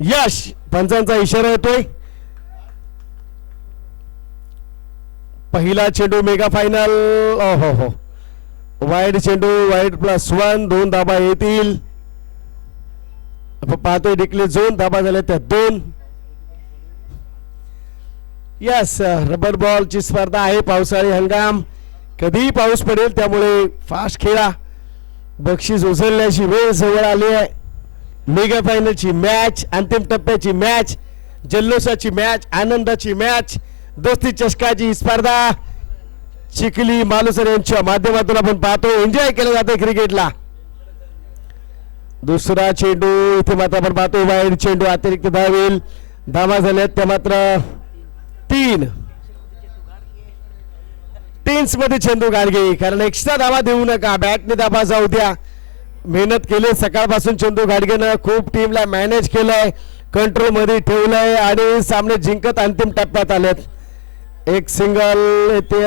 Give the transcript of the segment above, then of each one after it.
यश पंचांचा इशारा येतोय. पहिला चेंडू मेगा फायनल. हो हो वाईड चेंडू वाईड +1 2 धाबा येतील. आपण पाहतोय डिक्लेअर झोन धाबा झाल्या त्या 2. यस रबर बॉलची स्पर्धा आहे. पावसाळी हंगाम कधीही पाऊस पडेल त्यामुळे फास्ट खेळा. बक्षीस उचलण्याची वेळ जवळ आली आहे. मेगा फायनलची मॅच अंतिम टप्प्याची मॅच जल्लोषाची मॅच आनंदाची मॅच दोस्ती चषकाची स्पर्धा चिखली मालुसरे यांच्या माध्यमातून आपण पाहतो. एन्जॉय केलं जाते क्रिकेटला. दुसरा चेंडू इथे मात्र आपण पाहतो वाईड चेंडू अतिरिक्त धावेल. धावा झाल्यात त्या मात्र 3 टीन्स मध्ये चेंडू गाडगे. कारण एक्स्ट्रा धावा देऊ नका. बॅटने धावा जाऊ द्या. मेहनत केली सकाळपासून चेंडू गाडगेनं खूप टीमला मॅनेज केलंय कंट्रोल मध्ये ठेवलंय आणि सामने जिंकत अंतिम टप्प्यात आलेत. एक सिंगल येते.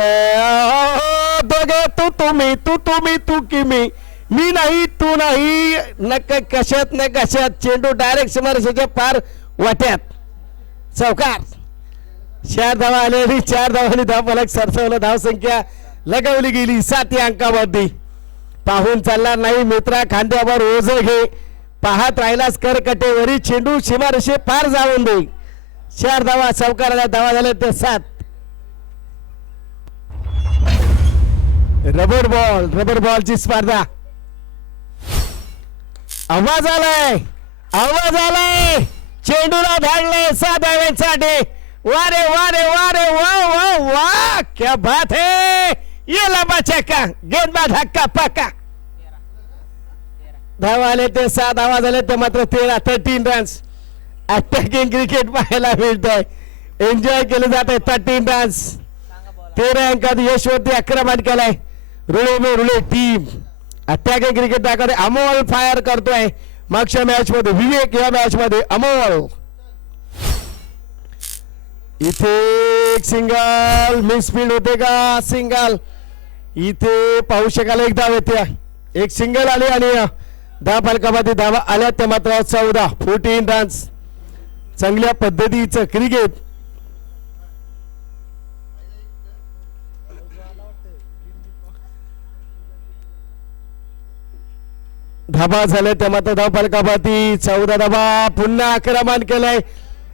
दोघे तू तुम्ही तू की मी नाही तू नाही नक्की कशात न कशात चेंडू डायरेक्ट समोरच्या पार वाट्यात. चौकार 4 धावा आले आणि 4 धावांनी धावफलक सरसवला. धावसंख्या लगावली गेली 7 अंकावरती. पाहून चालणार नाही मित्रा. खांद्यावर ओझ घे. पाहत राहिलास कर कटेवरी चेंडू सीमारेषे पार जाऊन दे. 4 धावा चौकाराला धावा झाल्या ते 7. रबर बॉलची स्पर्धा. आवाज आलाय चेंडूला धाडले 7 धाव्यांसाठी. वारे वारे वारे वा वा वा क्या बात है. ये लंबा चक्का गेंदबाज हक्का पक्का. धावा आले ते 7 धावा झाले ते मात्र 13 रन्स. अटॅकिंग क्रिकेट पाहायला मिळतंय. एन्जॉय केलं जात आहे. 13 रन्स 13 अंकात यशवंती आक्रमण केलंय. रुळे टीम अटॅकिंग क्रिकेट दाखवते. अमोल फायर करतोय. मागच्या मॅच मध्ये विवेक या मॅच मध्ये अमोल. इथे एक सिंगल मिसफील्ड होते का. सिंगल इथे पाहू शकाल. एक धाव येते. एक सिंगल आली आणि 10 फलकामध्ये धावा आल्या त्या मात्र 14 रन्स. चांगल्या पद्धतीचं क्रिकेट. धाबा झाले त्या मात्र 10 फलकामध्ये 14 धाबा. पुन्हा आक्रमण केलंय.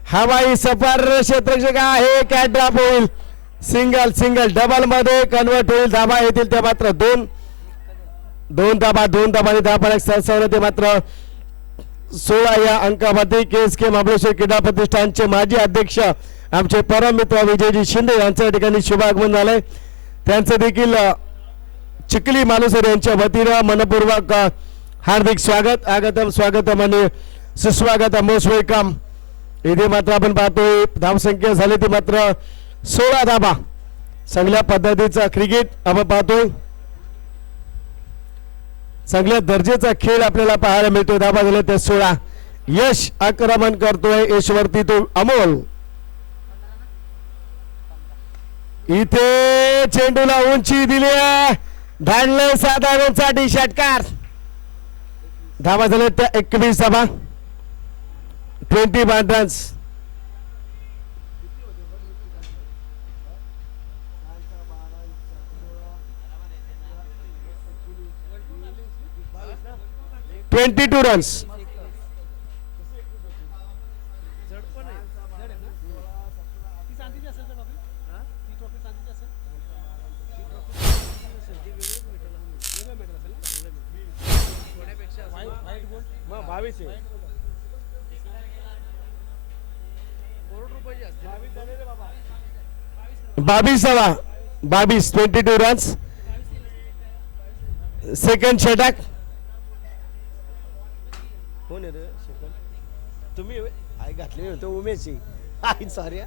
हवाई सफर क्षेत्ररक्षक आहे. कॅट ड्रॉप होईल. सिंगल डबल मध्ये कन्वर्ट होईल. धाबा येतील त्या मात्र 2 धाबा 2 धाबांनी 10 फलक सरसवले ते मात्र 16 या अंकामध्ये. KSK महाबळेश्वर क्रीडा प्रतिष्ठानचे माजी अध्यक्ष आमचे परम मित्र विजयजी शिंदे यांच्या ठिकाणी शुभागमन झालंय. त्यांचं देखील चिखली मालुसरे यांच्या वतीनं मनपूर्वक हार्दिक स्वागतम आणि सुस्वागतम मोस्ट वेलकम. इथे मात्र आपण पाहतोय धावसंख्या झाली ती मात्र 16 धाबा. चांगल्या पद्धतीचा क्रिकेट आपण पाहतोय. चांगल्या दर्जाचा खेळ आपल्याला पाहायला मिळतोय. धाबा झाले ते 16. यश आक्रमण करतोय. यशवरती तो अमोल. इथे चेंडूला उंची दिली आहे. धाडले 7 धावांसाठी षटकार. धावा झाले त्या 21 धाबा 21 रन्स. रन्स. बावीस 22 रन्स. सेकंड षटक. कोण आहे रे सेकंड. तुम्ही आई घातली होतं उमेश. सॉरी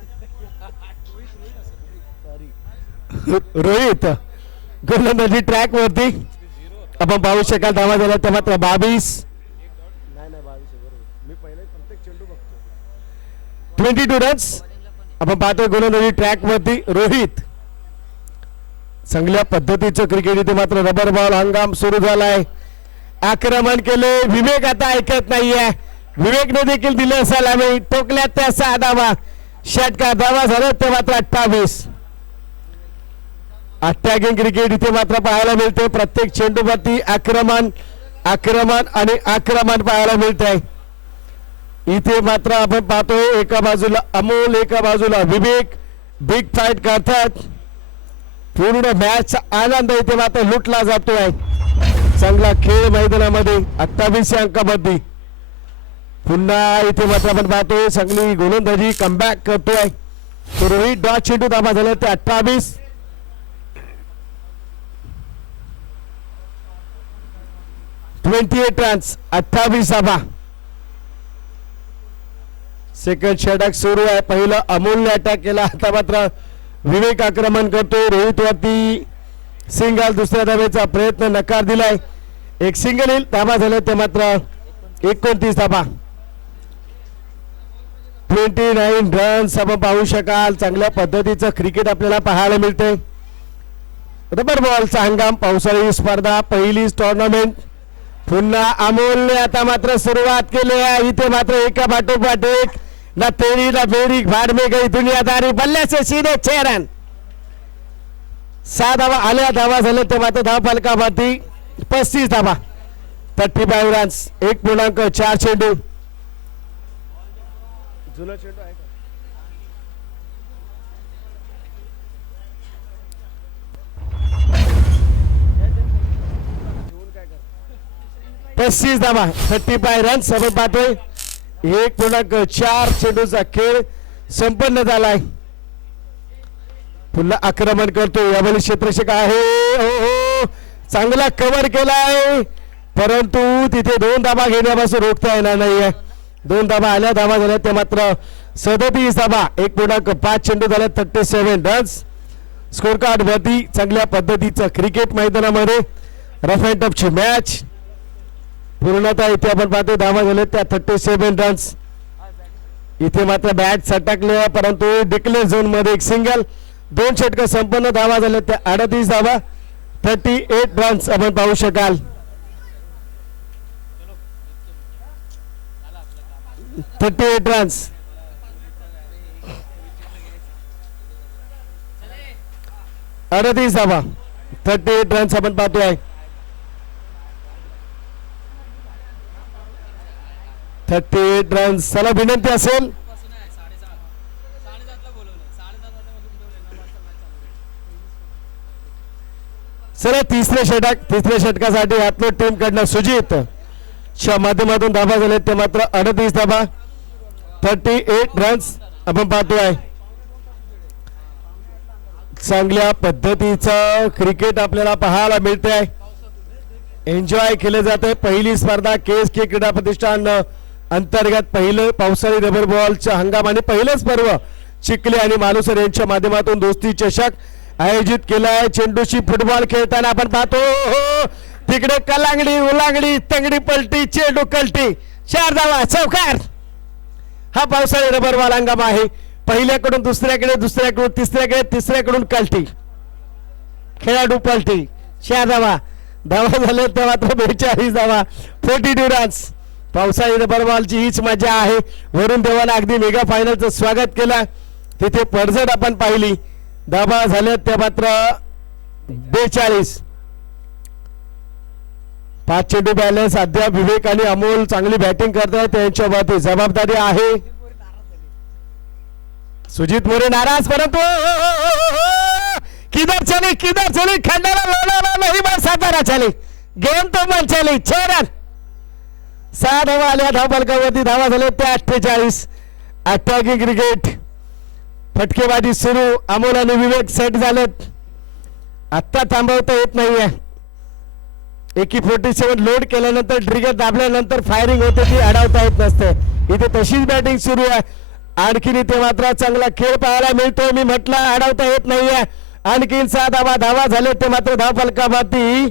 रोहित गोलंदाजी ट्रॅक वरती आपण पाहू शकाल. धावा झाला त्या मात्र 22. 22 रन्स. आपण पाहतोय गोलंदाजी ट्रॅक वरती रोहित. चांगल्या पद्धतीचं क्रिकेट. इथे मात्र रबर बॉल हंगाम सुरू झालाय. आक्रमण केले विवेक आता ऐकत नाहीये. विवेकने देखील दिले असेल आम्ही टोकल्यात त्या 6 धावा षटकार धावा झालं ते मात्र 28. अटॅकिंग क्रिकेट इथे मात्र पाहायला मिळते. प्रत्येक चेंडूवरती आक्रमण आक्रमण आणि आक्रमण पाहायला मिळते. इथे मात्र आपण पाहतोय एका बाजूला अमोल एका बाजूला विवेक बिग फाईट करतात. पूर्ण मॅचचा आनंद इथे मात्र लुटला जातोय. चांगला खेळ मैदानामध्ये 28 अंकामध्ये पुन्हा इथे मात्र आपण पाहतोय चांगली गोलंदाजी कमबॅक करतोय. रोहित डॉट चेंडू धावा झाले ते 28. 28 रन्स 28 धावा. सेकंड षटक सुरू आहे. पहिलं अमोलने अटॅक केला. आता मात्र विवेक आक्रमण करतोय. रोहित वरती सिंगल दुसऱ्या धावेचा प्रयत्न नकार दिलाय. एक सिंगल येईल धावा झाले ते मात्र 29 धावा. 29 रन्स आपण पाहू शकाल. चांगल्या पद्धतीचं क्रिकेट आपल्याला पाहायला मिळते. रबर बॉलचा हंगाम पावसाळी स्पर्धा पहिलीच टुर्नामेंट पुन्हा अमोलने आता मात्र सुरुवात केली आहे. इथे मात्र एका पाठोपाठ एक ना तेरी ना बेरी भाड में गई दुनियादारी बल्ले से सीधे 6 रन. 6 धावा आल्या धावा झाले ते मात्र धाव फलकावरती 35 धावा 35 रन्स 1.4 चेंडू. जुना चेंडू आहे 35 धावा 35 रन्स आपण पाहतोय. 1.4 चेंडूचा खेळ संपन्न झालाय. पुन्हा आक्रमण करतो. यावेळी क्षेत्ररक्षक आहे. हो चांगला कव्हर केलाय परंतु तिथे 2 धावा घेण्यापासून रोखता येणार नाहीये. 2 धावा आल्या धावा झाल्या ते मात्र 37 धावा 1.5 चेंडू झाले 37 रन्स. स्कोर कार्ड वरती चांगल्या पद्धतीचं क्रिकेट मैदानामध्ये रफ अँड टफची मॅच पूर्णतः इथे आपण पाहतो. धावा झाले त्या 37 रन्स. इथे मात्र बॅट सटकले परंतु डिक्लेअर झोन मध्ये एक सिंगल 2 षटक संपन्न धावा झाले त्या 38 धावा 38 रन्स आपण पाहू शकाल. 38 रन्स 38 धावा 38 रन्स आपण पाहतोय. 38 रन्स. चला विनंती असेल चला तिसरे षटकासाठी आपल्या टीम कडनं सुजित च्या माध्यमातून धावा झाले ते मात्र 38 धावा 38 रन्स आपण पाहतोय. चांगल्या पद्धतीचं क्रिकेट आपल्याला पाहायला मिळते. एन्जॉय केले जाते. पहिली स्पर्धा KSK क्रीडा प्रतिष्ठान अंतर्गत पहिलं पावसाळी रबर बॉलच्या हंगाम आणि पहिलंच पर्व चिखले आणि मालुसर यांच्या माध्यमातून दोस्ती चषक आयोजित केला आहे. चेंडूशी फुटबॉल खेळताना आपण पाहतो तिकडे कलांगडी उलांगडी तंगडी पलटी चेंडू कलटी 4 धावा चौकार. हा पावसाळी रबर बॉल हंगाम आहे. पहिल्याकडून दुसऱ्याकडे दुसऱ्याकडून तिसऱ्याकडे तिसऱ्याकडून कलटी खेळाडू पलटी 4 धावा धावा झाले ते मात्र 42 धावा 42 रन्स. पावसाळी रबर बॉलची हीच मजा आहे. वरुण देवाने अगदी मेगा फायनलचं स्वागत केलं. तिथे पडझड आपण पाहिली. धावा झाले ते मात्र 42. 5 चेंडू बॅलन्स. अद्याप विवेक आणि अमोल चांगली बॅटिंग करतायत. त्यांच्यावरती जबाबदारी आहे. सुजित मोरे नाराज परंतु किधर चली खंडाला लोणावळा नाही बस सातारा चली गेम तो मन चली 6 रन. 6 धावा आल्या धाव फलकावरती धावा झाले ते 48. अटॅकिंग क्रिकेट फटकेबाजी सुरू. अमोल आणि विवेक सेट झालेत. आत्ता थांबवता येत नाहीये. AK-47 लोड केल्यानंतर ट्रिगर दाबल्यानंतर फायरिंग होते ती अडवता येत नसते. इथे तशीच बॅटिंग सुरू आहे. आणखीन इथे मात्र चांगला खेळ पाहायला मिळतोय. मी म्हटलं अडवता येत नाहीये. आणखीन 6 धावा झाले ते मात्र धाव फलकावरती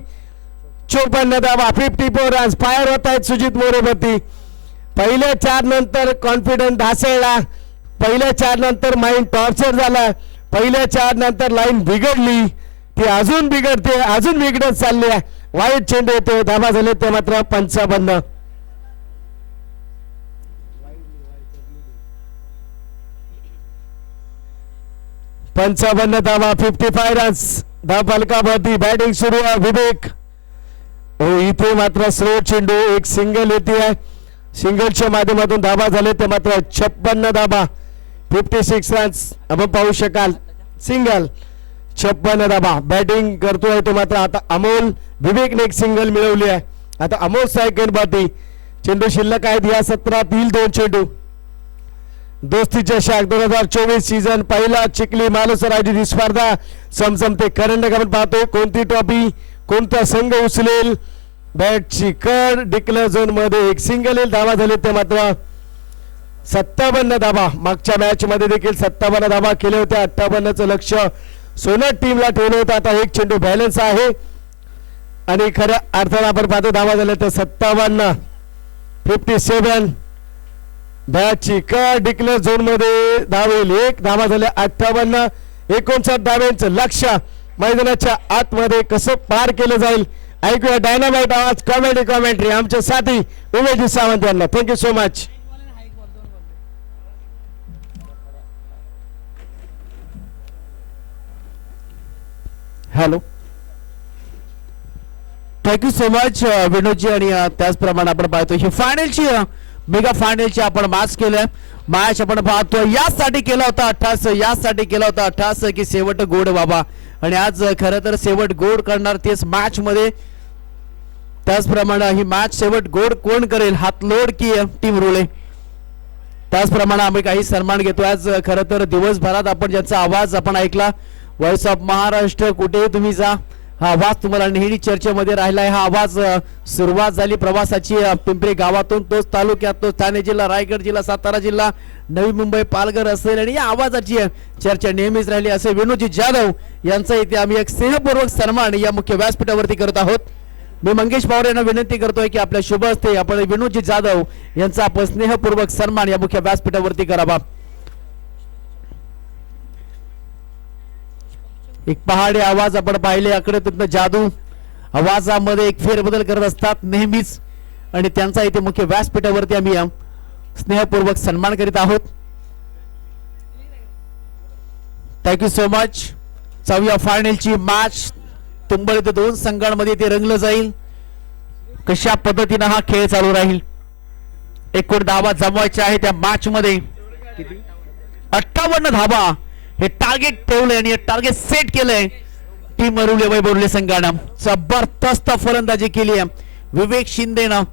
54 धावा 54 रन्स. फायर होत आहेत सुजित मोरेवरती. पहिल्या 4 नंतर कॉन्फिडन्स ढासळला. पहिल्या 4 नंतर माइंड टॉर्चर झाला. पहिल्या 4 नंतर लाईन बिघडली. ती अजून बिघडते अजून बिघडत चालली आहे. वाईट चेंडू येतो. धावा झाले ते मात्र 55. 55 धावा 55 रन्स धाव फलकावरती बॅटिंग सुरू आहे विवेक. हो इथे मात्र स्लो चेंडू एक सिंगल येते सिंगलच्या माध्यमातून धावा झाले ते मात्र 56 धावा 56 रन्स आपण पाहू शकाल सिंगल 56 धावा बॅटिंग करतोय तो मात्र आता अमोल विवेकने एक सिंगल मिळवली आहे. आता अमोल सेकंड बाटी चेंडू शिल्लक आहेत या 17 2 चेंडू. दोस्ती चषक 2024 सीझन पहिला चिखली मालुसर आयोजित स्पर्धा समजमते करंडक आपण पाहतोय कोणती ट्रॉफी कोणता संघ उचलेल. बॅटची कड डिक्लेअर झोन मध्ये एक सिंगल येईल धावा झाले ते मात्र 57 धावा. मागच्या मॅच मध्ये देखील 57 धावा केले होते 58चं लक्ष सोनट टीमला ठेवलं होतं. आता एक चेंडू बॅलन्स आहे आणि खऱ्या अर्थानं आपण पाहतो धावा झाल्या तर 57 57 बॅटची कड डिक्लेअर झोन मध्ये धावेल एक धावा झाल्या 58 59 धाव्यांचं लक्ष मैदानाच्या आतमध्ये कसं पार केलं जाईल ऐकूया डायनामाइट आवाज कॉमेंट्री आमच्या साथी उमेश सावंत यांना. Thank you so much. Hello thank you so much Vinodji. आणि त्याचप्रमाणे आपण पाहतो ही फायनलची मेगा फायनलची आपण मॅच केलं मॅच आपण पाहतो यासाठी केला होता 88 यासाठी केला होता 88 की शेवट गोड बाबा. आणि आज खरं तर शेवट गोड करणार तेच मॅच मध्ये. त्याचप्रमाणे ही मॅच शेवट गोड कोण करेल हातलोड की टीम रुळे. त्याचप्रमाणे आम्ही काही सन्मान घेतो आज खरं तर दिवसभरात आपण ज्यांचा आवाज आपण ऐकला व्हॉइस ऑफ महाराष्ट्र कुठे तुम्ही जा हा आवाज तुम्हाला नेहमी चर्चेमध्ये राहिलाय. हा आवाज सुरुवात झाली प्रवासाची पिंपरी गावातून तोच तालुक्यात तोच ठाणे जिल्हा रायगड जिल्हा सातारा जिल्हा नवी मुंबई पालघर असेल आणि या आवाजाची चर्चा नेहमीच राहिली. असे विनोदजी जाधव यांचा इथे आम्ही एक स्नेहपूर्वक सन्मान या मुख्य व्यासपीठावरती करत आहोत. मी मंगेश पवार यांना विनंती करतोय की आपल्या शुभ हस्ते आपण विनोदजी जाधव यांचा आपण स्नेहपूर्वक सन्मान या मुख्य व्यासपीठावरती करावा. एक पहाडी आवाज आपण पाहिले आकडे तिथं जादू आवाजामध्ये एक फेरबदल करत असतात नेहमीच आणि त्यांचा इथे मुख्य व्यासपीठावरती आम्ही स्नेहपूर्वक सन्मान करीत आहोत. Thank you so much. 4व्या फायनलची मॅच तुंबळ ते 2 संघांमध्ये ते रंगलं जाईल. कशा पद्धतीने हा खेळ चालू राहील. एकूण धावा जमवायच्या आहे त्या मॅच मध्ये 58 धावा हे टार्गेट ठेवलंय आणि टार्गेट सेट केलंय टीम वैभव बोर्ले संघानं. जबरदस्त फलंदाजी केली आहे विवेक शिंदेनं.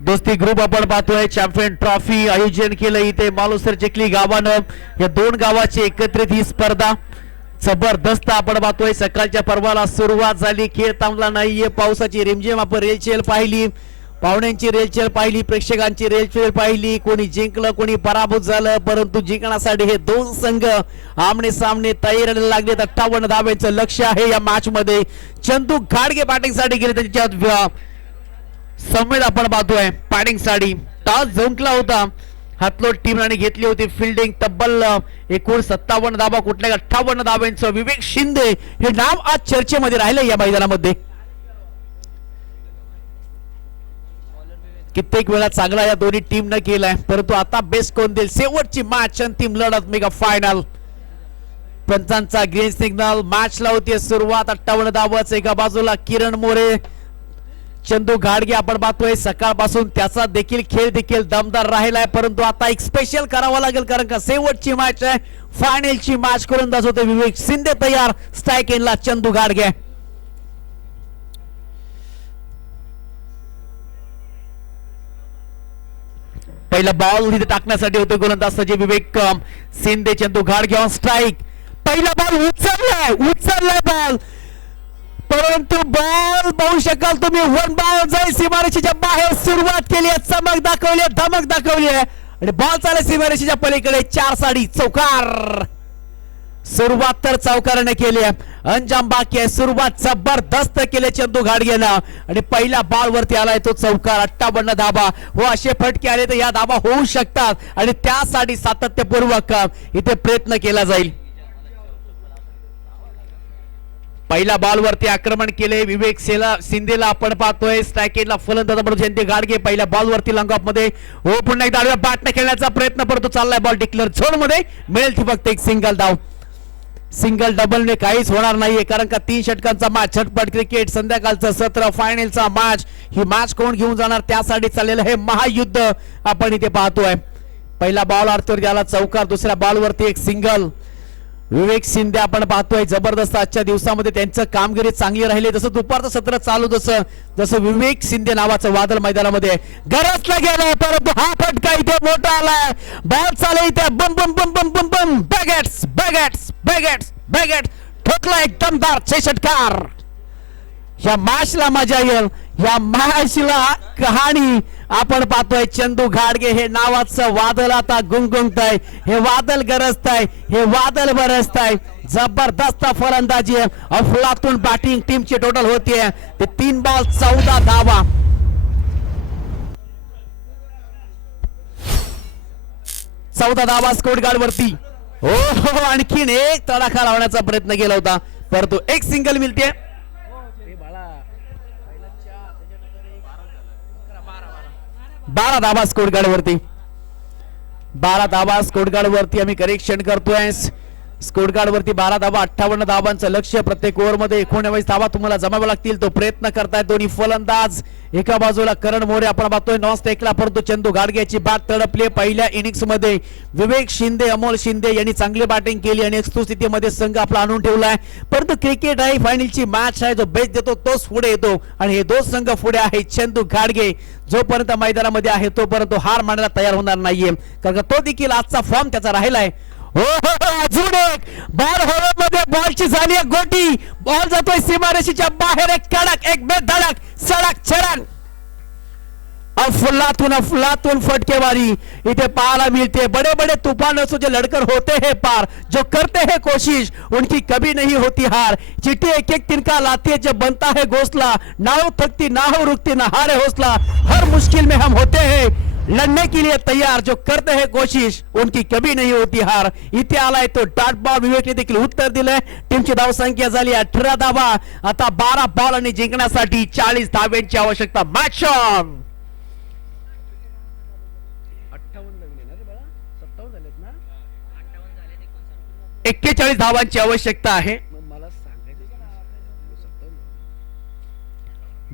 दोस्ती ग्रुप आपण पाहतोय चॅम्पियन ट्रॉफी आयोजन केलं इथे मालुसर चिखली गावानं. या 2 गावाची एकत्रित ही स्पर्धा जबरदस्त आपण पाहतोय. सकाळच्या पर्वाला सुरुवात झाली खेळ थांबला नाहीये. पावसाची रिमझिम आपण रेलचेल पाहिली पाहुण्यांची रेलचेल पाहिली प्रेक्षकांची रेलचेल पाहिली. कोणी जिंकलं कोणी पराभूत झालं परंतु जिंकण्यासाठी हे 2 संघ आमने सामने तयारीला लागलेत. 58 धाव्यांचं लक्ष आहे या मॅच मध्ये. चंदू घाडगे बॅटिंग साठी गेले त्याच्यात समेत आपण पाहतोय बॅटिंग साठी टॉस जिंकला होता हातलोट टीमने घेतली होती फिल्डिंग. तब्बल एकूण 57 धावा कुठल्या 58 धाव्यांचं विवेक शिंदे हे नाव आज चर्चेमध्ये राहिलं या मैदानामध्ये. कित्येक वेळा चांगला या दोन्ही टीम न केलाय परंतु आता बेस्ट कोण देईल शेवटची मॅच अंतिम लढत मेगा फायनल. पंचांचा ग्रीन सिग्नल मॅचला होती सुरुवात 58 धावाच. एका बाजूला किरण मोरे चंदू घाडगे आपण पाहतोय सकाळपासून त्याचा देखील खेळ देखील दमदार राहिलाय परंतु आता एक स्पेशल करावा लागेल कारण का शेवटची मॅच आहे फायनलची मॅच गोलंदाज होते विवेक शिंदे तयार. स्ट्राइक एंडला चंदू घाडगे. पहिला बॉल इथे टाकण्यासाठी होते गोलंदाज सचिन विवेक शिंदे. चंदू घाडगे ऑन स्ट्राइक. पहिला बॉल उचललाय बॉल परंतु बॉल पाहू शकाल तुम्ही 1 बॉल जाईल सीमारेषेच्या बाहेर. सुरुवात केली आहे चमक दाखवली आहे धमक दाखवली आहे आणि बॉल चालले सीमारेषेच्या पलीकडे 4 साडी चौकार. सुरुवात तर चौकाराने केली आहे अंजाम बाकी आहे. सुरुवात जबरदस्त केली चंदू घाडगेनं आणि पहिल्या बॉल वरती आलाय तो चौकार. 58 धाबा हो असे फटके आले तर या धाबा होऊ शकतात आणि त्यासाठी सातत्यपूर्वक इथे प्रयत्न केला जाईल. पहिल्या बॉलवरती आक्रमण केले विवेक शिंदेला आपण पाहतोय स्ट्रायकेटला फलंदाज म्हणून चंदू घाडगे पहिल्या बॉलवरती लॉंग ऑफ मध्ये हो पुन्हा एकदा आडव्या बॅटने खेळण्याचा प्रयत्न परंतु चाललाय बॉल डिक्लेअर झोन मध्ये मिळेल ती फक्त एक सिंगल धाव सिंगल डबलने काहीच होणार नाहीये कारण का 3 षटकांचा मॅच झटपट क्रिकेट संध्याकाळचं सत्र फायनलचा मॅच ही मॅच कोण घेऊन जाणार त्यासाठी चाललेलं हे महायुद्ध आपण इथे पाहतोय पहिला बॉल आरतोर याला चौकार दुसऱ्या बॉलवरती एक सिंगल विवेक शिंदे आपण पाहतोय जबरदस्त आजच्या दिवसामध्ये त्यांचं कामगिरी चांगली राहिली जसं दुपारचं सत्र चालू जसं विवेक शिंदे नावाचं वादळ मैदानामध्ये गरजला गेलाय परंतु हा फटका इथे मोठा आलाय बॉल चालू इथे बम बम बम बम बम बम बॅगेट्स बॅगेट्स बॅगेट्स बॅगेट ठोकला एकदमदार 6 षटकार या मॅचला मजा येईल या मॅचला कहाणी आपण पाहतोय चंदू घाडगे हे नावाचं वादळ आता गुंगुंगतय हे वादळ गरजतय हे वादळ बरसतय जबरदस्त फलंदाजी अफलातून बॅटिंग टीमची टोटल होतीये ते 3 बॉल 14 धावा स्कोर गार्ड वरती हो आणखीन एक तडाखा लावण्याचा प्रयत्न केला होता परंतु एक सिंगल मिळते 12 धावा स्कोर गार्ड वरती 12 धावा स्कोर गार्ड वरती आम्ही करेक्शन करतोय स्कोर गार्ड वरती 12 धावा 58 धावांचं लक्ष्य प्रत्येक ओव्हर मध्ये 19 धावा तुम्हाला जमावे लागतील तो प्रयत्न करतायत दोन्ही फलंदाज एका बाजूला करण मोरे आपण पाहतोय नॉन स्ट्राइकला परंतु चंदू घाडगेची बॅट तडपली पहिल्या इनिंग्स मध्ये विवेक शिंदे अमोल शिंदे यांनी चांगली बॅटिंग केली आणि स्थितीमध्ये संघ आपला आणून ठेवलाय परंतु क्रिकेट आहे फायनलची मॅच आहे जो बेस्ट देतो तोच पुढे येतो आणि हे 2 संघ पुढे आहे चंदू घाडगे जोपर्यंत मैदानामध्ये आहे तोपर्यंत हार मानायला तयार होणार नाहीये कारण तो देखील आजचा फॉर्म त्याचा राहिलाय हो अजून एक बॉल हवेमध्ये मध्ये बॉलची झाली एक गोटी बॉल जातोय सीमारेषेच्या बाहेर एक कडक एक बेधडक सडक चरण अफलातून फटकेबारी इथे पाहायला मिलते बड़े बड़े तूफान जो लड़कर होते हैं पार जो करते हैं कोशिश उनकी कभी नहीं होती हार चिट्ठी एक एक तिनका लाती है जब बनता है घोंसला ना हो थकती ना हो रुकती ना हारे हौसला हर मुश्किल में हम होते हैं लड़ने के लिए तैयार जो करते हैं कोशिश उनकी कभी नहीं होती हार इथे आलाय तो डॉट बॉल विवेकने देखील उत्तर दिलंय टीमची धावसंख्या झाली 18 धावा आता 12 बॉल आणि जिंकण्यासाठी 40 धाव्यांची आवश्यकता मॅच ऑन 41 धावांची आवश्यकता आहे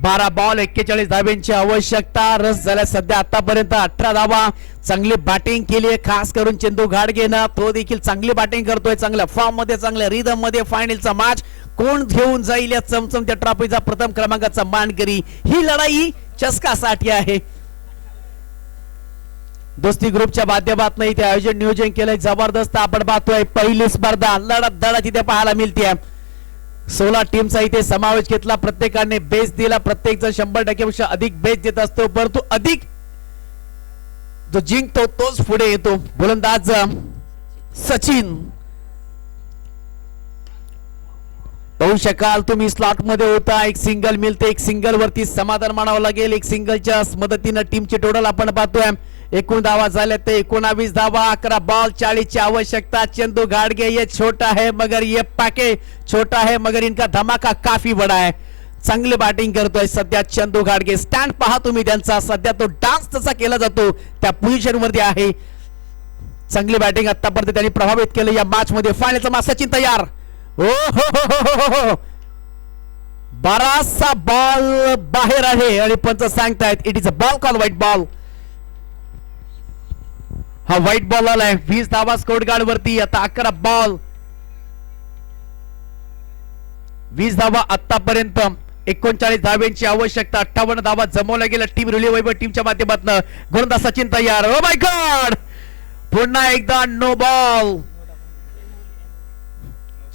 12 बॉल 41 धाव्यांची आवश्यकता रस झाल्या सध्या आतापर्यंत 18 धावा चांगली बॅटिंग केली आहे खास करून चंदू घाडगेनं तो देखील चांगली बॅटिंग करतोय चांगल्या फॉर्म मध्ये चांगल्या रिदम मध्ये फायनलचा मॅच कोण घेऊन जाईल या चमचमत्या ट्रॉफीचा प्रथम क्रमांकाचा मानकरी ही लढाई चषकासाठी आहे दोस्ती ग्रुपच्या माध्यमातून इथे आयोजन नियोजन केलंय जबरदस्त आपण पाहतोय पहिली स्पर्धा लढत दडत इथे पाहायला मिळते 16 टीमचा इथे समावेश घेतला प्रत्येकाने बेस दिला प्रत्येक जण 100% पेक्षा अधिक बेस देत असतो परंतु अधिक जो जिंकतो तोच पुढे येतो गोलंदाज सचिन पाहू शकाल तुम्ही स्लॉट मध्ये होता एक सिंगल मिळते एक सिंगल वरती समाधान मानावं लागेल एक सिंगलच्या मदतीने टीमची टोटल आपण पाहतोय 19 धावा झाले ते 19 धावा 11 बॉल 40 की आवश्यकता चंदू घाडगे ये छोटा है मगर ये पाके छोटा है मगर इनका धमाका काफी बड़ा है चांगली बॅटिंग करतोय सध्या चंदू घाडगे स्टँड पहा तुम्ही त्यांचा सध्या तो डान्स तसा केला जातो त्या पोझिशन वरती आहे चांगली बॅटिंग आतापर्यंत त्यांनी प्रभावित केलं या मॅच मध्ये फायनलचा मॅच सचिन तयार ओ हो बराचसा बॉल बाहेर आहे आणि पंच सांगतायत it is a ball call white ball हा व्हाईट बॉल आलाय 20 धावा स्कोर गार्ड वरती आता 11 बॉल 20 धावा आतापर्यंत 39 धाव्यांची आवश्यकता 58 धावा जमवल्या गेल्या टीम रिलीव्ह वैभव टीमच्या माध्यमातून गोलंदाज सचिन तयार ओ माय गॉड पुन्हा एकदा नो बॉल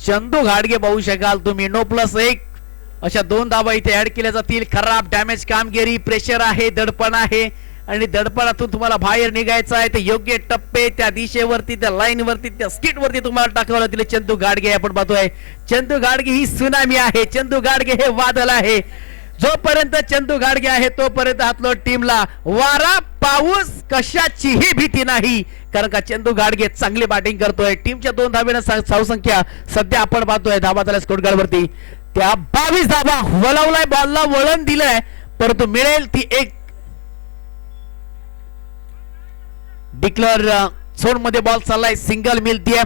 चंदू घाडगे पाहू शकाल तुम्ही नो प्लस 1 अशा 2 धावा इथे ऍड केल्या जातील खराब डॅमेज कामगिरी प्रेशर आहे दडपण आहे आणि दडपणातून तुम्हाला बाहेर निघायचं आहे ते योग्य टप्पे त्या दिशेवरती त्या लाईन वरती त्या स्किट वरती तुम्हाला टाकावं लागतील चंदू घाडगे आपण पाहतोय चंदू घाडगे ही सुनामी आहे चंदू घाडगे हे वादळ आहे जोपर्यंत चंदू घाडगे आहे तोपर्यंत आपल्या टीमला वारा पाऊस कशाचीही भीती नाही कारण का चंदू घाडगे चांगली बॅटिंग करतोय. टीमच्या 2 धावेनं धावसंख्या सध्या आपण पाहतोय धाबा झाल्या स्कोर कार्ड वरती. त्या 22 धाबा वळवलाय, बॉलला वळण दिलंय, परंतु मिळेल ती एक. डिक्लेअर झोन मध्ये बॉल चाललाय, सिंगल मिळतीये.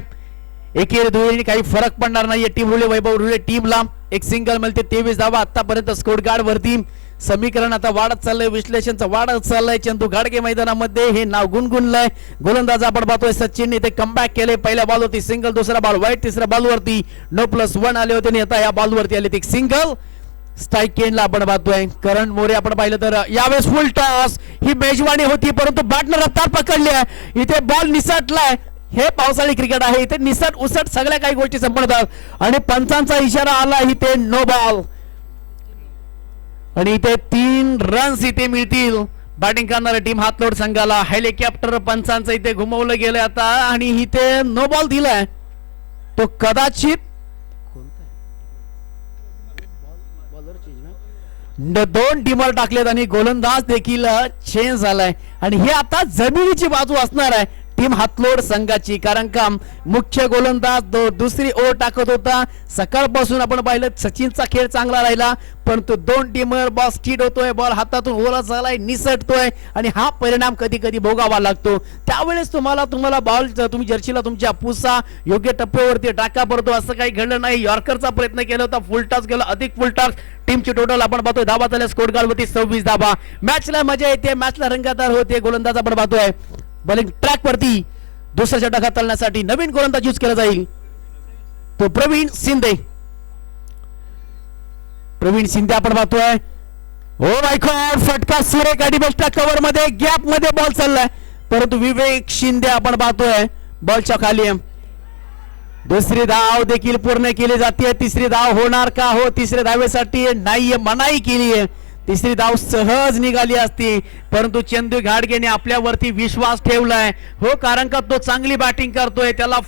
एकेरी दुहेरीने काही फरक पडणार नाहीये. टीम रुले वैभव रुले टीमला एक सिंगल मिळते. 23 धावा आतापर्यंत स्कोर कार्ड वरती. समीकरण आता वाढत चाललंय, विश्लेषणचं वाढत चाललंय. चंदू घाडगे मैदानामध्ये हे नाव गुणगुणलंय. गोलंदाज आपण पाहतोय सचिन इथे कमबॅक केले. पहिल्या बॉल वरती सिंगल, दुसरा बॉल वाईट, तिसऱ्या बॉल वरती +1 आले होते आणि आता या बॉल वरती आले ते सिंगल. स्ट्राईक केनला आपण पाहतोय. करण मोरे आपण पाहिलं तर यावेळेस फुल टॉस ही मेजवानी होती, परंतु बॅटनं रफ्तार पकडली आहे. इथे बॉल निसटलाय. हे पावसाळी क्रिकेट आहे, इथे निसट उसट सगळ्या काही गोष्टी संपतात आणि पंचांचा इशारा आला इथे नो बॉल. आणि इथे 3 रन्स इथे मिळतील बॅटिंग करणाऱ्या टीम हातलोड संघाला. हेलिकॉप्टर पंचांचं इथे घुमवलं गेलं आता आणि इथे नो बॉल दिलाय. तो कदाचित 2 टीमर टाकलेत आणि गोलंदाज देखील चेंज झालाय आणि हे आता जमिनीची बाजू असणार आहे टीम हातलोड संघाची. कारण का मुख्य गोलंदाज दुसरी ओव्हर टाकत होता. सकाळपासून आपण पाहिलं सचिनचा खेळ चांगला राहिला, परंतु 2 टीमर बॉल स्टीड होतोय, बॉल हातातून ओला झालाय, निसटतोय आणि हा परिणाम कधी कधी भोगावा लागतो. त्यावेळेस तुम्हाला बॉल तुम्ही जर्सीला तुमच्या पुसा योग्य टप्प्यावरती टाका पडतो. असं काही घडलं नाही. यॉर्करचा प्रयत्न केला होता, फुल टॉस गेला, अधिक फुल टॉस. टीमची टोटल आपण पाहतोय धाबा झाल्या स्कोर कार्ड वरती 26 धाबा. मॅचला मजा येते, मॅचला रंगतदार होते. गोलंदाज आपण पाहतोय बॉलिंग ट्रॅक वरती दुसऱ्या षटकात चालण्यासाठी नवीन गोलंदाज यूज केला जाईल, तो प्रवीण शिंदे. प्रवीण शिंदे आपण पाहतोय. ओ माय गॉड, फटका सुरेख गाडी बेस्टा कव्हर मध्ये गॅप मध्ये बॉल चाललाय, परंतु विवेक शिंदे आपण पाहतोय बॉलच्या खाली. दुसरी धाव देखील पूर्ण केली जाते. तिसरी धाव होणार का? हो, तिसऱ्या धावेसाठी नाही मनाई केली आहे. तिसरी धाव सहज निघाली असती, परंतु चंदू घाडगेने आपल्यावरती विश्वास ठेवलाय. हो, कारण का तो चांगली बॅटिंग करतोय. त्याला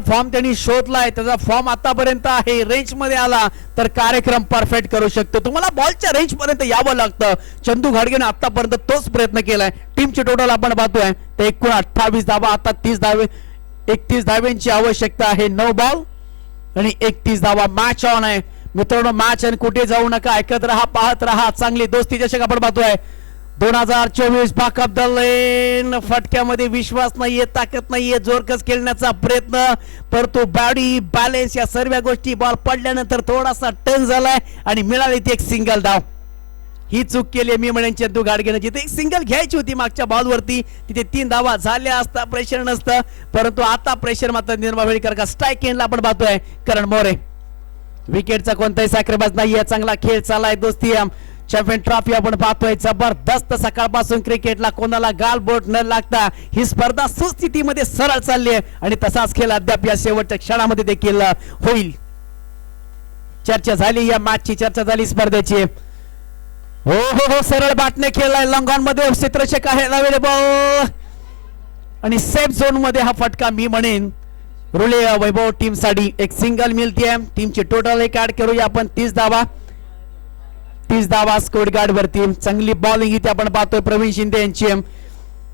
फॉर्म त्यांनी शोधलाय. त्याचा फॉर्म आतापर्यंत आहे. रेंज मध्ये आला तर कार्यक्रम परफेक्ट करू शकतो. तुम्हाला बॉलच्या रेंज पर्यंत यावं लागतं. चंदू घाडगेने आतापर्यंत तोच प्रयत्न केलाय. टीमची टोटल आपण पाहतोय तर एकूण 28 धावा. आता 31 धाव्यांची आवश्यकता आहे. 9 बॉल आणि 31 धावा. मॅच ऑन आहे मित्रांनो. मॅच आणि कुठे जाऊ नका, ऐकत रहा, पाहत रहा. चांगली दोस्ती चषक आपण पाहतोय 2024 बाकअप द लेन. फटक्यामध्ये विश्वास नाहीये, ताकद नाहीये, जोरकस खेळण्याचा प्रयत्न, परंतु बॉडी बॅलेन्स या सर्व गोष्टी बॉल पडल्यानंतर थोडासा टर्न झालाय आणि मिळाली ती एक सिंगल धाव. ही चूक केली मी म्हणेन चंदू घाडगेने. जिथे एक सिंगल घ्यायची होती मागच्या बॉल वरती, तिथे 3 धावा झाल्या असता प्रेशर नसतं, परंतु आता प्रेशर मात्र निर्माण होईल. कारण का स्ट्राईक एंडला आपण पाहतोय करण मोरे. विकेटचा कोणताही सॅक्रिफाइस नाहीये. चांगला खेळ चाललाय. दोस्ती चॅम्पियन ट्रॉफी आपण पाहतोय. जबरदस्त सकाळपासून क्रिकेटला कोणाला गाल बोट न लागता ही स्पर्धा सुस्थितीमध्ये सरळ चालली आहे आणि तसाच खेळ अद्याप या शेवटच्या क्षणामध्ये देखील होईल. चर्चा झाली या मॅचची, चर्चा झाली स्पर्धेची. हो हो हो, सरळ बॅटने खेळलाय. लॉंग ऑन मध्ये क्षेत्ररक्षक आहे अवेलेबल आणि सेफ झोन मध्ये हा फटका मी म्हणेन रुले वैभव टीम साठी एक सिंगल मिळतीये. टीमची टोटल एक ऍड करूया आपण 30 धावा. 30 धावा स्कोर कार्ड वरती. चांगली बॉलिंग इथे आपण पाहतोय प्रवीण शिंदे यांची.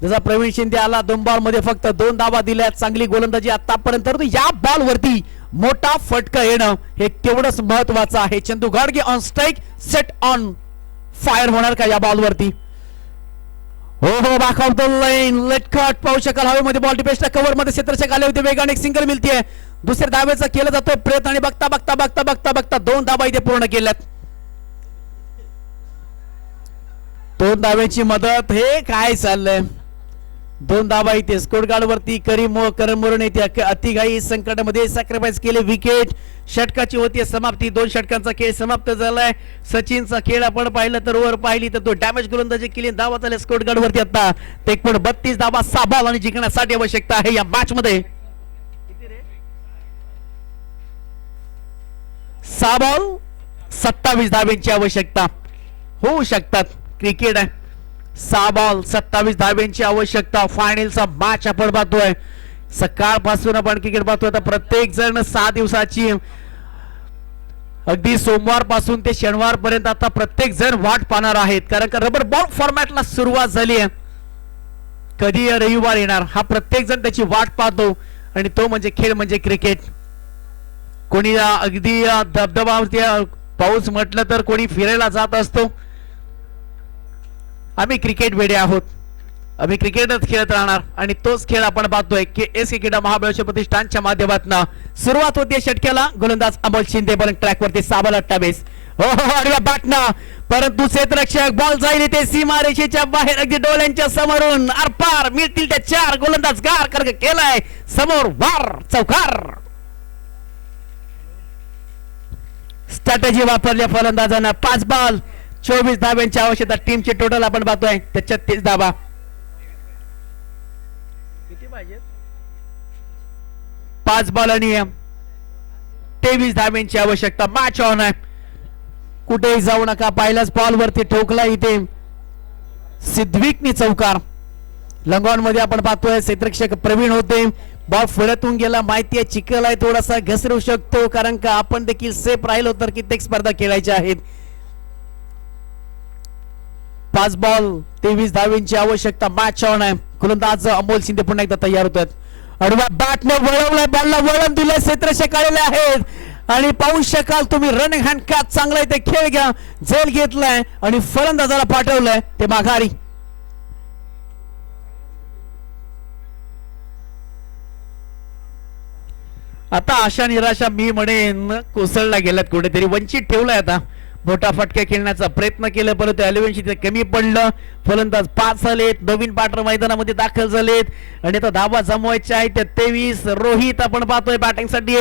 जसा प्रवीण शिंदे आला 2 बॉल मध्ये फक्त 2 धावा दिल्या. चांगली गोलंदाजी आतापर्यंत. या बॉल वरती मोठा फटका येणं हे केवढंच महत्वाचं आहे. चंदू घाडगे on strike, set on fire होणार का या बॉल वरती? हो हो, back of the line, late cut पाहू शकाल. हवेमध्ये बॉल डिपेस्टच्या कव्हर मध्ये क्षेत्ररक्षक आले होते. वेगाने एक सिंगल मिळतीये. दुसऱ्या धावेचा केला जातोय प्रयत्न आणि बघता बघता बघता बघता बघता 2 धावा इथे पूर्ण केल्यात. 2 धावेची मदत. हे काय चाललंय? 2 धावा इथे स्कोर कार्ड वरती. करण मोरेने इथे अतिघाई संकटामध्ये सॅक्रिफाइस केले. विकेट षटकाची होती समाप्ती. 2 षटकांचा खेळ समाप्त झालाय. सचिनचा खेळ आपण पाहिलं तर वर पाहिली तर तो डॅमेज गोलंदाजी केली. धावा झाले स्कोर कार्ड वरती. आता 32 धावा 6 बॉल आणि जिंकण्यासाठी आवश्यकता आहे या मॅच मध्ये. 6 बॉल 27 धाव्यांची आवश्यकता होऊ शकतात. क्रिकेट आहे. 6 बॉल 27 धाव्यांची आवश्यकता. फायनलचा मॅच आपण पाहतोय. सकाळपासून आपण क्रिकेट पाहतोय. आता प्रत्येक जण 6 दिवसाची, अगदी सोमवार पासून ते शनिवार पर्यंत आता प्रत्येक जण वाट पाहणार आहेत. कारण का रबर बॉल फॉर्मॅटला सुरुवात झाली आहे. कधी रविवार येणार हा प्रत्येक जण त्याची वाट पाहतो आणि तो म्हणजे खेळ म्हणजे क्रिकेट. कोणी अगदी धबधबावरती पाऊस म्हटलं तर कोणी फिरायला जात असतो. आम्ही क्रिकेट वेडे आहोत, आम्ही क्रिकेटच खेळत राहणार आणि तोच खेळ आपण पाहतोय की एस क्रीडा महाबळेश्वर प्रतिष्ठानच्या माध्यमातून सुरुवात होते षटकाला. गोलंदाज अमोल शिंदे बॉलिंग ट्रॅक वरती साबल 28. हो हो आडव्या बॅटना, परंतु क्षेत्ररक्षक बॉल जाईल ते सीमारेषेच्या बाहेर अगदी डोळ्यांच्या समोरून आरपार मिळतील त्या 4. गोलंदाज गार कर केलाय समोर वार चौकार. स्ट्रॅटेजी वापरल्या फलंदाजांना. 5 बॉल 24 धाब्यांची आवश्यकता. टीमचे टोटल आपण पाहतोय ते 36 धाबा. किती पाहिजे? 5 बॉल आणि 23 धाब्यांची आवश्यकता. मॅच ऑन आहे. कुठेही जाऊ नका. पहिल्याच बॉल वरती ठोकला इथे सिद्विकनी चौकार. लंगॉन मध्ये आपण पाहतोय क्षेत्ररक्षक प्रवीण होते. बॉल फुलतून गेला. माहिती आहे चिखल आहे, थोडासा घसरू शकतो कारण का आपण देखील सेफ राहिलो तर कित्येक स्पर्धा खेळायच्या आहेत. 5 बॉल 23 धावींची आवश्यकता. मॅच ऑन आहे. गोलंदाज अमोल शिंदे पुन्हा एकदा तयार होतात. अडवा बॅटने वळवलाय, बॉलला वळण दिलंय. क्षेत्ररक्षक आलेले आहेत आणि पाहू शकाल तुम्ही रन हँड कॅच चांगला इथे खेळ घ्या. झेल घेतलाय आणि फलंदाजाला पाठवलंय ते माघारी. आता आशा निराशा मी म्हणेन कोसळला गेल्यात, कुठेतरी वंचित ठेवलाय. आता मोठा फटका खेळण्याचा प्रयत्न केला परंतु एलिव्हेशन तिथे कमी पडलं. फलंदाज 5 झालेत. नवीन बॅटर मैदानामध्ये दाखल झालेत आणि आता धावा जमवायच्या आहेत 23. रोहित आपण पाहतोय बॅटिंग साठी.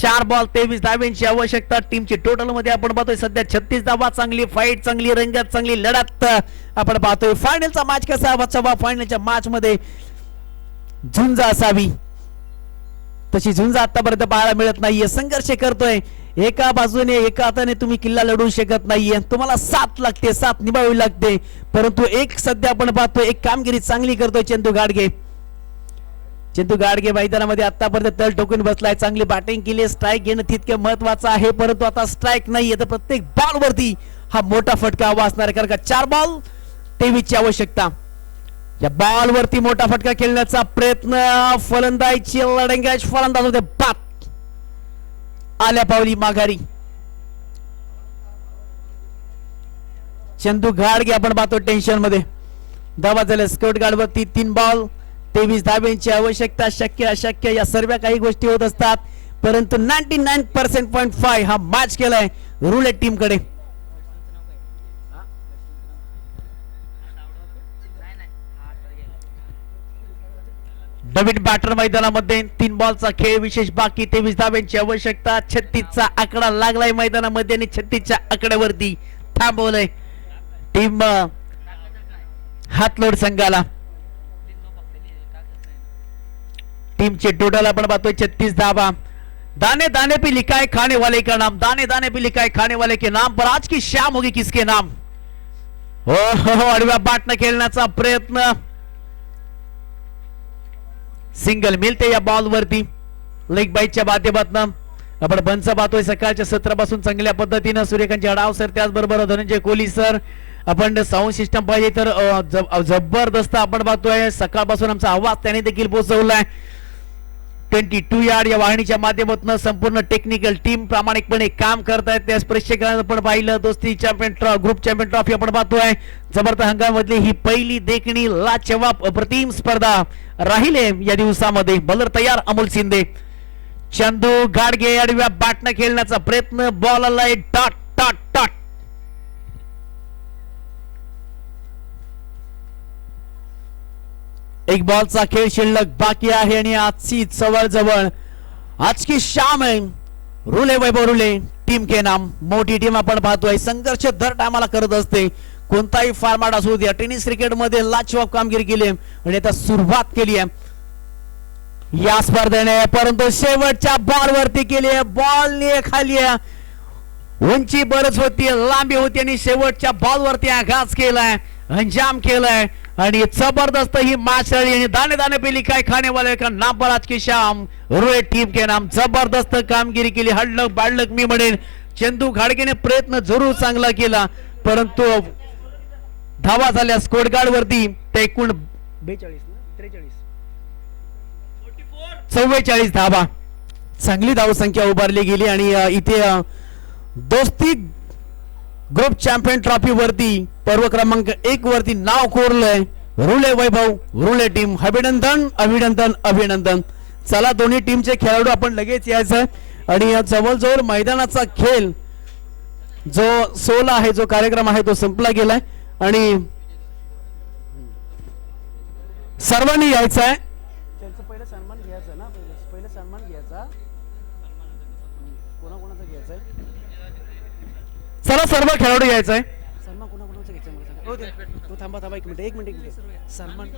4 बॉल 23 धाव्यांची आवश्यकता. टीमची टोटल मध्ये आपण पाहतोय सध्या 36 धावा. चांगली फाईट, चांगली रंगत, चांगली लढत आपण पाहतोय. फायनलचा मॅच कसा हवा? फायनलच्या मॅच मध्ये झुंज असावी तशी झुंज आतापर्यंत पाहायला मिळत नाहीये. संघर्ष करतोय एका बाजूने, एका हाताने तुम्ही किल्ला लढवू शकत नाहीये. तुम्हाला 7 लागते, 7 निभावी लागते. परंतु एक सध्या आपण पाहतोय एक कामगिरी चांगली करतोय चंदू गाडगे. चंदू गाडगे मैदानामध्ये आतापर्यंत तळ ठोकून बसलाय. चांगली बॅटिंग केली. स्ट्राईक घेणं तितके महत्वाचं आहे परंतु आता स्ट्राईक नाहीये तर प्रत्येक बॉल वरती हा मोठा फटका हवा असणार आहे कारण का 4 बॉल 23 ची आवश्यकता. या बॉल वरती मोठा फटका खेळण्याचा प्रयत्न. फलंदाजी लढंगाज फलंदाज होते बाद. आल्या पावली माघारी. चंदू गाडगे आपण पाहतो टेन्शन मध्ये. धावा झाल्या स्कोर गार्ड वरती. 3 बॉल 23 धाब्यांची आवश्यकता. शक्य अशक्य या सर्व काही गोष्टी होत असतात परंतु 99% हा मॅच केलाय रुलेट टीम कडे. नवीन बॅटर मैदानामध्ये. 3 बॉलचा खेळ विशेष बाकी. 23 धाब्यांची आवश्यकता. 36 चा आकडा लागलाय मैदानामध्ये आणि 36 च्या आकड्यावरती थांबवलंय टीम हातलोड संघाला. टीमचे टोटल आपण पाहतोय 36 धावा. दाने दाने पे लिखा है खाने वाले का नाम, दाने दाने पे लिखा है खाने वाले के नाम, पर आज की शाम होगी किसके नाम. हो आडव्या बॅटने खेळण्याचा प्रयत्न. सिंगल मिळते या बॉल वरती. लेग बाईटच्या माध्यमातून आपण बंच पाहतोय सकाळच्या सत्रापासून चांगल्या पद्धतीनं. सूर्यकांतचे अडाव सर, त्याचबरोबर धनंजय कोहली सर. आपण साऊंड सिस्टम पाहिजे तर जबरदस्त आपण पाहतोय. सकाळपासून आमचा आवाज त्याने देखील पोहोचवलाय. 22 यार्ड या वाहिनीच्या माध्यमातून संपूर्ण टेक्निकल टीम प्रामाणिकपणे काम करतायत. त्याच प्रेक्षकांना आपण पाहिलं. दोस्ती चॅम्पियन ग्रुप चॅम्पियन ट्रॉफी आपण पाहतोय. जबरदस्त हंगामामधली ही पहिली देखणी लाजवाब अप्रतिम स्पर्धा राहिले या दिवसामध्ये. बॉलर तयार अमोल शिंदे. चंदू गाडगे आडव्या बॅटने खेळण्याचा प्रयत्न. बॉल आलाय डॉट डॉट डॉट. एक बॉलचा खेळ शिल्लक बाकी आहे आणि आजची जवळ आज की शाम है. रुले वैभव रुले टीम के नाम. मोठी टीम आपण पाहतोय. संघर्ष दर टायमाला करत असते. कोणताही फॉर्मॅट असू द्या. टेनिस क्रिकेट मध्ये लाजवाब कामगिरी केली आणि आता सुरुवात केली आहे या स्पर्धेने. परंतु शेवटच्या बॉल वरती केली आहे. बॉल खाली आहे. उंची बरच होती, लांबी होती आणि शेवटच्या बॉल वरती आघात केलाय, अंजाम केलाय आणि जबरदस्त ही मॅच रही. आणि दाने दाने पे लिखा है खाने वाले का नाम, पर आज की शाम रोए टीम के नाम. जबरदस्त कामगिरी केली. हडलक बाडलक मी म्हणेन. चंदू घाडगेने प्रयत्न जरूर चांगला केला परंतु धावा झाल्या स्कोर गार्ड वरती. ते एकूण 42 44 धावा चांगली धावसंख्या उभारली गेली आणि इथे दोस्ती ग्रुप चॅम्पियन ट्रॉफी वरती पर्व क्रमांक 1 वरती नाव कोरलंय रुले वैभव रुले टीम. अभिनंदन अभिनंदन अभिनंदन. चला दोन्ही टीमचे खेळाडू आपण लगेच यायचं आणि जवळजवळ मैदानाचा खेळ जो 16 आहे जो कार्यक्रम आहे तो संपला गेलाय आणि सर्वांनी यायचं आहे. त्यांचं पहिलं सन्मान घ्यायचा ना पहिलं सन्मान घ्यायचा कोणाकोणाचा घ्यायचा आहे. चला सर्व खेळाडू यायचा आहे. सन्मान कोणाकोणाचा घ्यायचा मला सांगा. हो थांबा थांबा एक मिनिट सन्मान